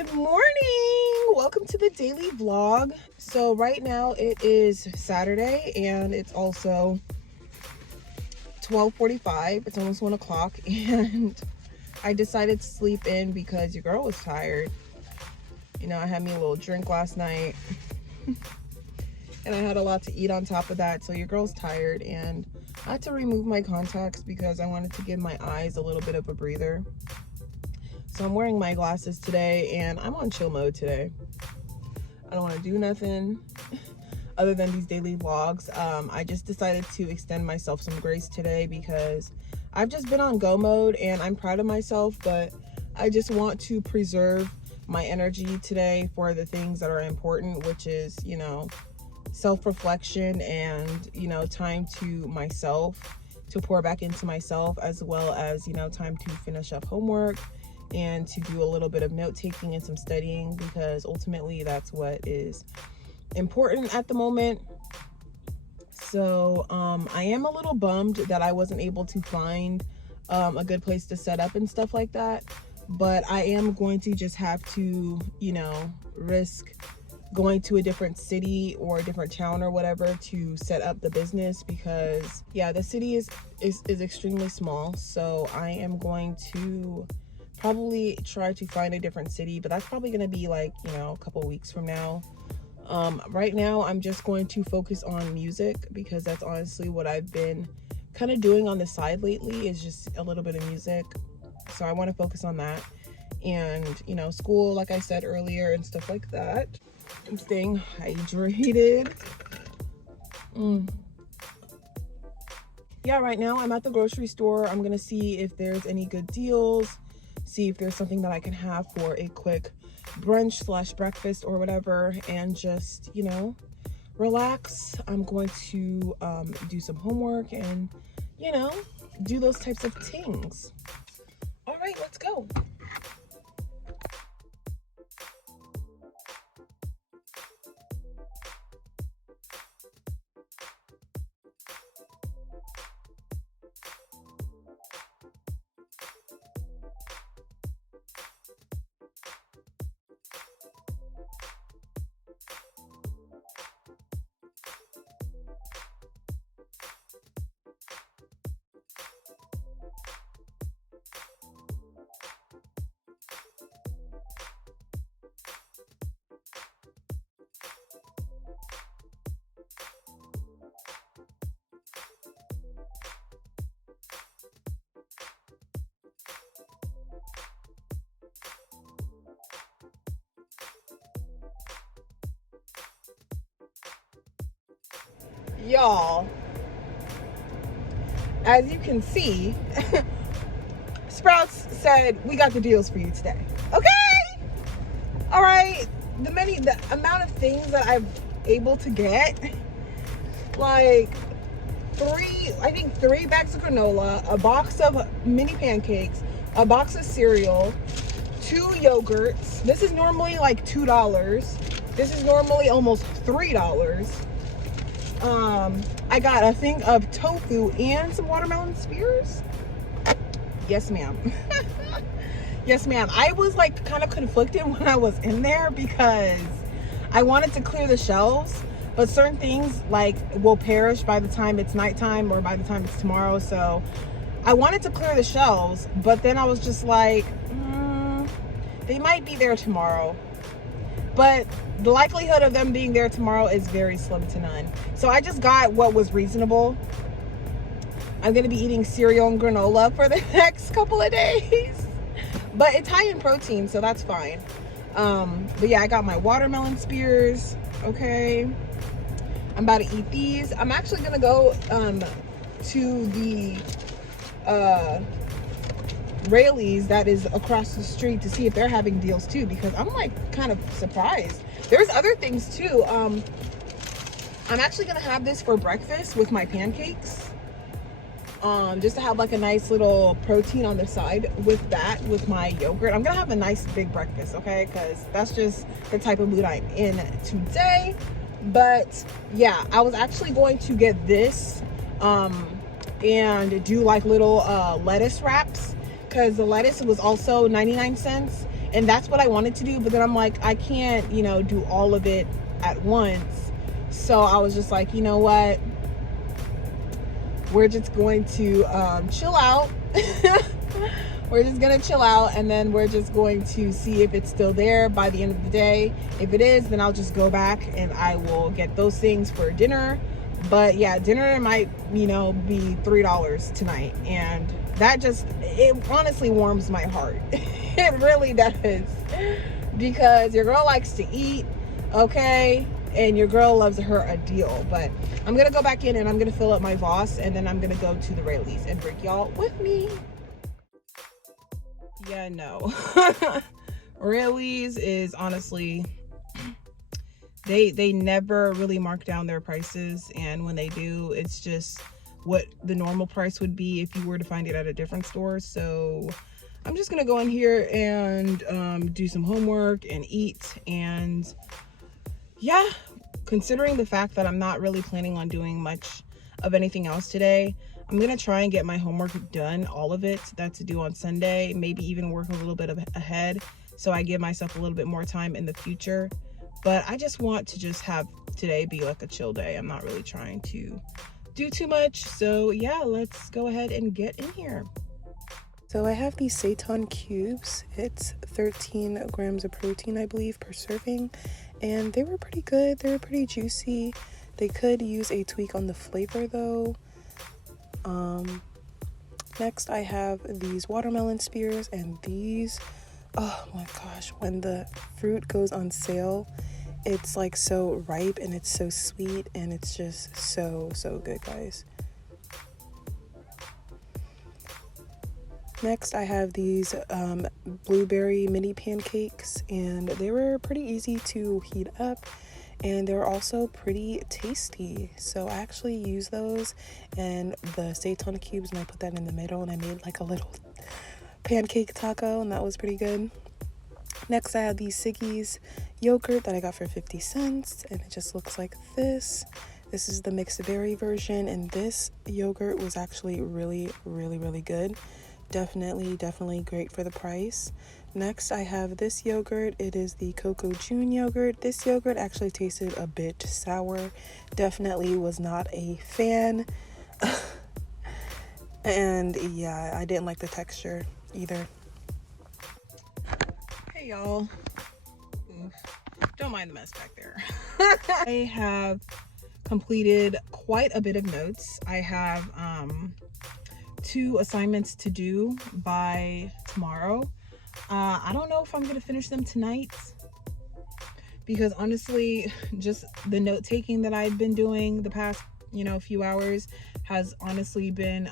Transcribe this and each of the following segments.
Good morning. Welcome to the daily vlog. So right now it is Saturday and it's also 12:45. It's almost 1 o'clock and I decided to sleep in because your girl was tired. You know, I had me a little drink last night and I had a lot to eat on top of that. So your girl's tired and I had to remove my contacts because I wanted to give my eyes a little bit of a breather. So I'm wearing my glasses today and I'm on chill mode today. I don't want to do nothing other than these daily vlogs. I just decided to extend myself some grace today because I've just been on go mode and I'm proud of myself, but I just want to preserve my energy today for the things that are important, which is, you know, self-reflection and, you know, time to myself, to pour back into myself, as well as, you know, time to finish up homework and to do a little bit of note-taking and some studying, because ultimately that's what is important at the moment. So I am a little bummed that I wasn't able to find a good place to set up and stuff like that, but I am going to just have to, you know, risk going to a different city or a different town or whatever to set up the business, because yeah, the city is extremely small. So I am going to probably try to find a different city, but that's probably going to be like, you know, a couple weeks from now. Right now I'm just going to focus on music because that's honestly what I've been kind of doing on the side lately, is just a little bit of music. So I want to focus on that, and, you know, school, like I said earlier, and stuff like that. I'm staying hydrated. Yeah, right now I'm at the grocery store. I'm gonna see if there's any good deals, see if there's something that I can have for a quick brunch / breakfast or whatever, and just, you know, relax. I'm going to do some homework and, you know, do those types of things. All right, let's go. Y'all, as you can see, Sprouts said we got the deals for you today. Okay, all right. The amount of things that I'm able to get, like three bags of granola, a box of mini pancakes, a box of cereal, 2 yogurts. This is normally like $2. This is normally almost $3. I got a thing of tofu and some watermelon spears. Yes, ma'am. Yes, ma'am. I was like kind of conflicted when I was in there because I wanted to clear the shelves, but certain things like will perish by the time it's nighttime or by the time it's tomorrow. So I wanted to clear the shelves, but then I was just like, they might be there tomorrow, but the likelihood of them being there tomorrow is very slim to none. So I just got what was reasonable. I'm gonna be eating cereal and granola for the next couple of days, but it's high in protein, so that's fine. But yeah, I got my watermelon spears. Okay, I'm about to eat these. I'm actually gonna go to the Rayleigh's that is across the street to see if they're having deals too, because I'm like kind of surprised. There's other things too. I'm actually gonna have this for breakfast with my pancakes, just to have like a nice little protein on the side with that, with my yogurt. I'm gonna have a nice big breakfast, okay, because that's just the type of mood I'm in today. But yeah, I was actually going to get this and do like little lettuce wraps, because the lettuce was also 99 cents And that's what I wanted to do, but then I'm like, I can't, you know, do all of it at once. So I was just like, you know what, we're just going to chill out. We're just gonna chill out, and then we're just going to see if it's still there by the end of the day. If it is, then I'll just go back and I will get those things for dinner. But yeah, dinner might, you know, be $3 tonight, and that just, it honestly warms my heart. It really does, because your girl likes to eat, okay, and your girl loves her a deal. But I'm gonna go back in and I'm gonna fill up my Voss, and then I'm gonna go to the Rayleigh's and bring y'all with me. Yeah, no. Rayleigh's is honestly, they never really mark down their prices, and when they do, it's just what the normal price would be if you were to find it at a different store. So I'm just gonna go in here and do some homework and eat. And yeah, considering the fact that I'm not really planning on doing much of anything else today, I'm gonna try and get my homework done, all of it that's due on Sunday, maybe even work a little bit ahead, so I give myself a little bit more time in the future. But I just want to just have today be like a chill day. I'm not really trying to do too much. So yeah, let's go ahead and get in here. So I have these seitan cubes. It's 13 grams of protein, I believe, per serving, and they were pretty good. They were pretty juicy. They could use a tweak on the flavor though. Next I have these watermelon spears, and these, oh my gosh, when the fruit goes on sale, it's like so ripe and it's so sweet, and it's just so good, guys. Next I have these blueberry mini pancakes, and they were pretty easy to heat up, and they're also pretty tasty. So I actually use those and the seitan cubes, and I put that in the middle, and I made like a little pancake taco, and that was pretty good. Next I have these Siggi's yogurt that I got for 50 cents, and it just looks like this. This is the mixed berry version, and this yogurt was actually really good. Definitely great for the price. Next I have this yogurt. It is the Cocoa June yogurt. This yogurt actually tasted a bit sour. Definitely was not a fan. And yeah, I didn't like the texture either. Hey y'all. Don't mind the mess back there. I have completed quite a bit of notes. I have 2 assignments to do by tomorrow. I don't know if I'm gonna finish them tonight, because honestly, just the note taking that I've been doing the past, you know, few hours has honestly been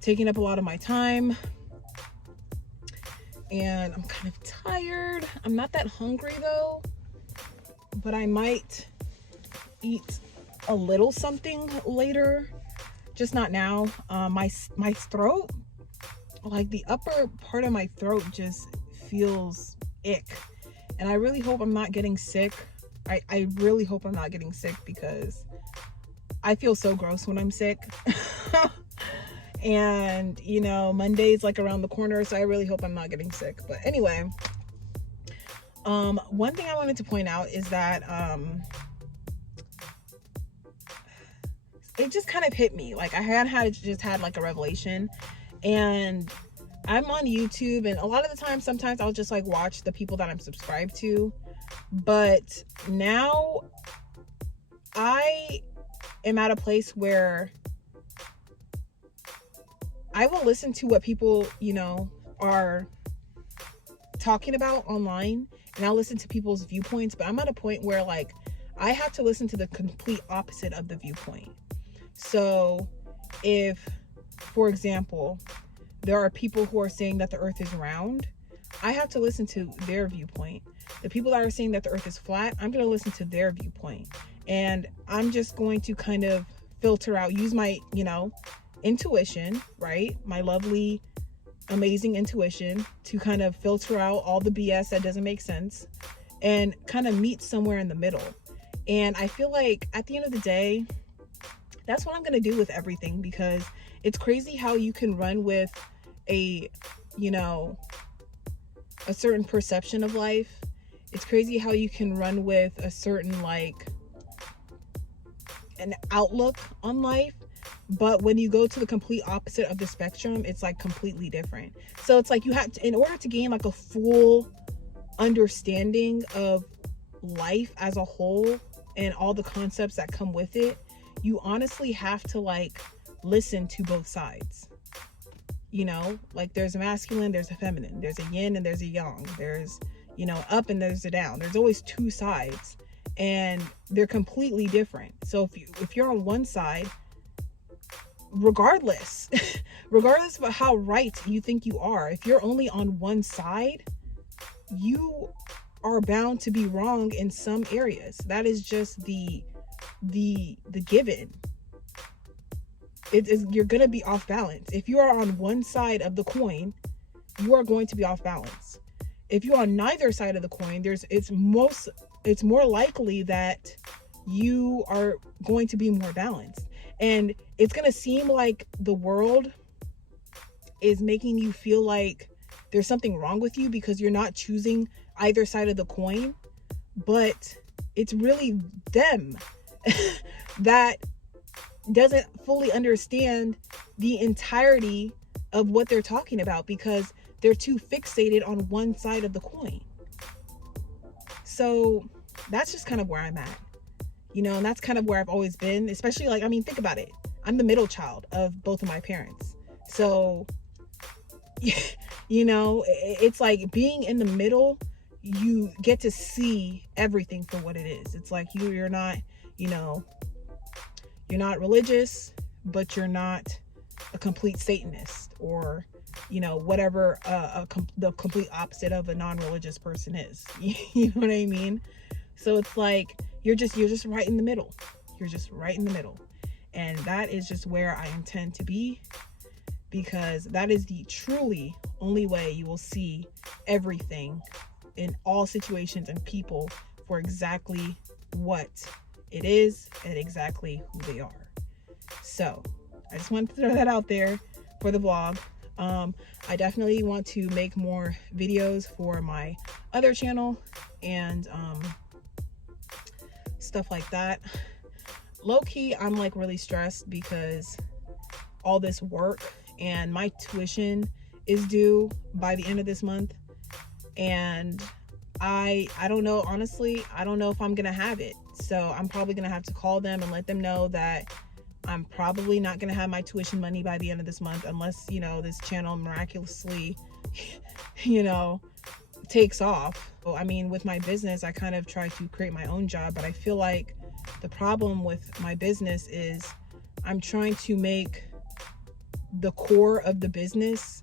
taking up a lot of my time, and I'm kind of tired. I'm not that hungry though, but I might eat a little something later, just not now. My throat, like the upper part of my throat, just feels ick, and I really hope I'm not getting sick. I really hope I'm not getting sick, because I feel so gross when I'm sick. And you know, Monday's like around the corner, so I really hope I'm not getting sick. But anyway, one thing I wanted to point out is that it just kind of hit me, like I just had like a revelation. And I'm on YouTube, and a lot of the time, sometimes I'll just like watch the people that I'm subscribed to, but now I am at a place where I will listen to what people, you know, are talking about online, and I'll listen to people's viewpoints, but I'm at a point where like I have to listen to the complete opposite of the viewpoint. So if, for example, there are people who are saying that the earth is round, I have to listen to their viewpoint. The people that are saying that the earth is flat, I'm going to listen to their viewpoint. And I'm just going to kind of filter out, use my, you know, intuition, right? My lovely, amazing intuition to kind of filter out all the BS that doesn't make sense and kind of meet somewhere in the middle. And I feel like at the end of the day, that's what I'm going to do with everything, because it's crazy how you can run with a, you know, a certain perception of life. It's crazy how you can run with a certain like an outlook on life, but when you go to the complete opposite of the spectrum, it's like completely different. So it's like you have to, in order to gain like a full understanding of life as a whole and all the concepts that come with it, you honestly have to like listen to both sides. You know, like there's a masculine, there's a feminine, there's a yin and there's a yang, there's, you know, up and there's a down. There's always two sides, and they're completely different. So if you're on one side, regardless regardless of how right you think you are, if you're only on one side, you are bound to be wrong in some areas. That is just the given. You're gonna be off balance. If you are on one side of the coin, you are going to be off balance. If you're on neither side of the coin, it's more likely that you are going to be more balanced. And it's gonna seem like the world is making you feel like there's something wrong with you because you're not choosing either side of the coin, but it's really them that doesn't fully understand the entirety of what they're talking about because they're too fixated on one side of the coin. So that's just kind of where I'm at, you know, and that's kind of where I've always been, especially like, I mean, think about it. I'm the middle child of both of my parents. So, you know, it's like being in the middle, you get to see everything for what it is. It's like you're not, you know, you're not religious, but you're not a complete Satanist or, you know, whatever the complete opposite of a non-religious person is. You know what I mean? So it's like you're just right in the middle. You're just right in the middle. And that is just where I intend to be, because that is the truly only way you will see everything in all situations and people for exactly what it is and exactly who they are. So I just wanted to throw that out there for the vlog. I definitely want to make more videos for my other channel and stuff like that. Low-key, I'm like really stressed because all this work and my tuition is due by the end of this month, and I don't know, honestly, I don't know if I'm gonna have it. So I'm probably gonna have to call them and let them know that I'm probably not gonna have my tuition money by the end of this month unless, you know, this channel miraculously, you know, takes off. So, I mean, with my business, I kind of try to create my own job, but I feel like the problem with my business is I'm trying to make the core of the business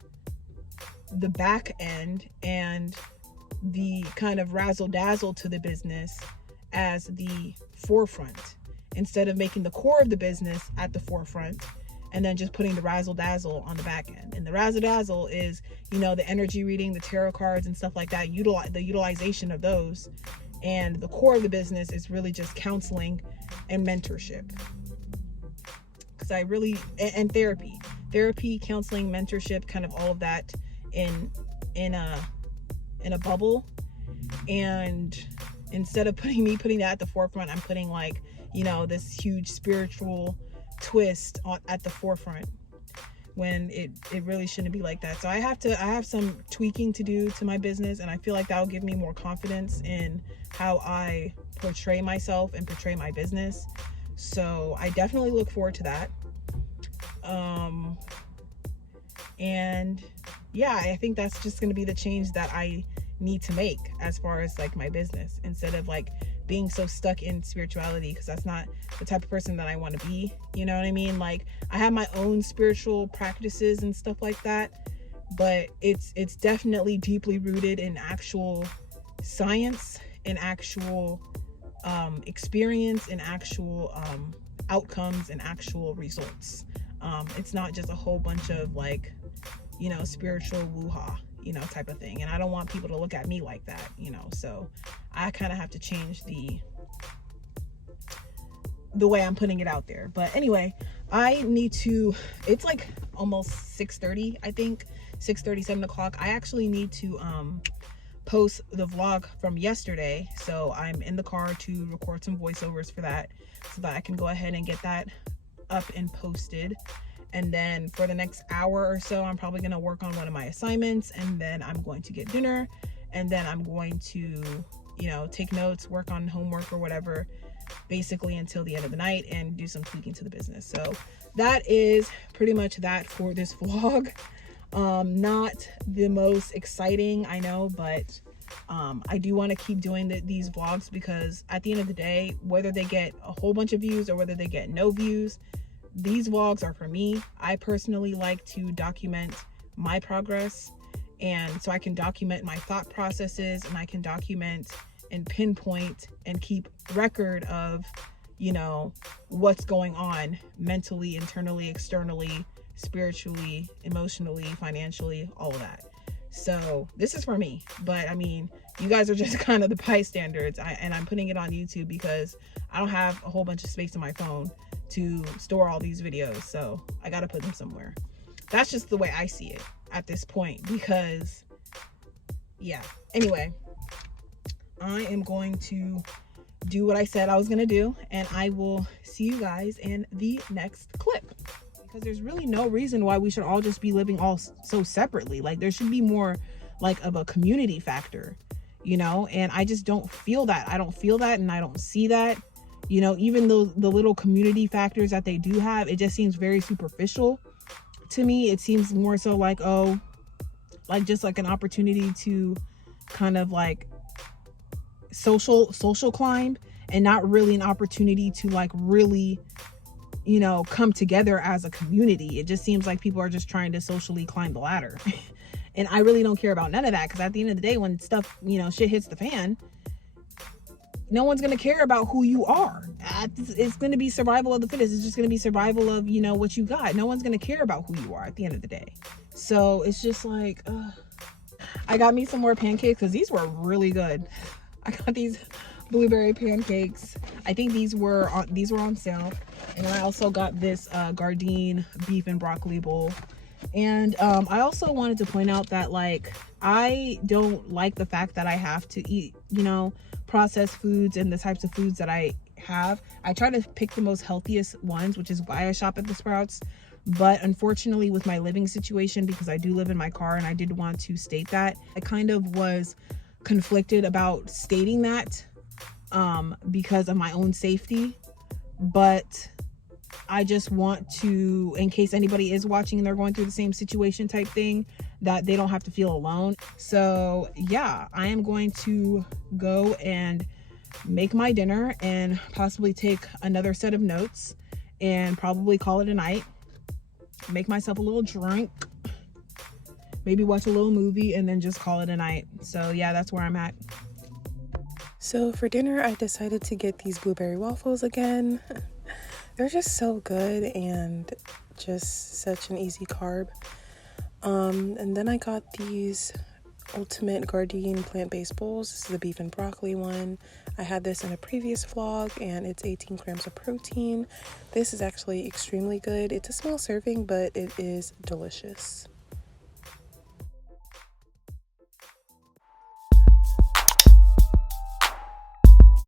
the back end and the kind of razzle dazzle to the business as the forefront, instead of making the core of the business at the forefront and then just putting the razzle dazzle on the back end. And the razzle dazzle is, you know, the energy reading, the tarot cards and stuff like that, the utilization of those. And the core of the business is really just counseling and mentorship. Because I really, and therapy, counseling, mentorship, kind of all of that in a bubble. And instead of putting that at the forefront, I'm putting like, you know, this huge spiritual twist at the forefront, when it really shouldn't be like that. So I have some tweaking to do to my business, and I feel like that will give me more confidence in how I portray myself and portray my business. So I definitely look forward to that. And yeah, I think that's just going to be the change that I need to make as far as like my business, instead of like being so stuck in spirituality, because that's not the type of person that I want to be. You know what I mean? Like, I have my own spiritual practices and stuff like that, but it's definitely deeply rooted in actual science, in actual experience, in actual outcomes and actual results. It's not just a whole bunch of like, you know, spiritual woo-ha, you know, type of thing. And I don't want people to look at me like that, you know. So I kind of have to change the way I'm putting it out there. But anyway, I need to, it's like almost 6:30, I think, 6:30, 7 o'clock. I actually need to post the vlog from yesterday. So I'm in the car to record some voiceovers for that so that I can go ahead and get that up and posted. And then for the next hour or so, I'm probably going to work on one of my assignments, and then I'm going to get dinner, and then I'm going to, you know, take notes, work on homework or whatever, basically until the end of the night, and do some tweaking to the business. So that is pretty much that for this vlog. Not the most exciting, I know, but I do want to keep doing these vlogs, because at the end of the day, whether they get a whole bunch of views or whether they get no views, these vlogs are for me. I personally like to document my progress, and so I can document my thought processes, and I can document and pinpoint and keep record of, you know, what's going on mentally, internally, externally, spiritually, emotionally, financially, all of that. So this is for me, but I mean, you guys are just kind of the bystanders. And I'm putting it on YouTube because I don't have a whole bunch of space on my phone to store all these videos, so I gotta put them somewhere. That's just the way I see it at this point, because yeah. Anyway, I am going to do what I said I was gonna do, and I will see you guys in the next clip, because there's really no reason why we should all just be living all so separately. Like, there should be more like of a community factor, you know, and I just don't feel that. I don't feel that, and I don't see that. You know, even though the little community factors that they do have, it just seems very superficial to me. It seems more so like, oh, like just like an opportunity to kind of like social climb, and not really an opportunity to like really, you know, come together as a community. It just seems like people are just trying to socially climb the ladder. And I really don't care about none of that, because at the end of the day, when stuff, you know, shit hits the fan, no one's going to care about who you are. It's going to be survival of the fittest. It's just going to be survival of, you know, what you got. No one's going to care about who you are at the end of the day. So it's just like, I got me some more pancakes, because these were really good. I got these blueberry pancakes. I think these were on sale. And then I also got this Gardein beef and broccoli bowl. And I also wanted to point out that, like, I don't like the fact that I have to eat, you know, processed foods and the types of foods that I have. I try to pick the most healthiest ones, which is why I shop at the Sprouts. But unfortunately, with my living situation, because I do live in my car, and I did want to state that, I kind of was conflicted about stating that because of my own safety. But I just want to, in case anybody is watching and they're going through the same situation type thing, that they don't have to feel alone. So yeah, I am going to go and make my dinner and possibly take another set of notes and probably call it a night. Make myself a little drink, maybe watch a little movie, and then just call it a night. So yeah, that's where I'm at. So for dinner, I decided to get these blueberry waffles again. They're just so good and just such an easy carb. And then I got these ultimate Gardein plant-based bowls. This is the beef and broccoli one. I had this in a previous vlog, and it's 18 grams of protein. This is actually extremely good. It's a small serving, but it is delicious.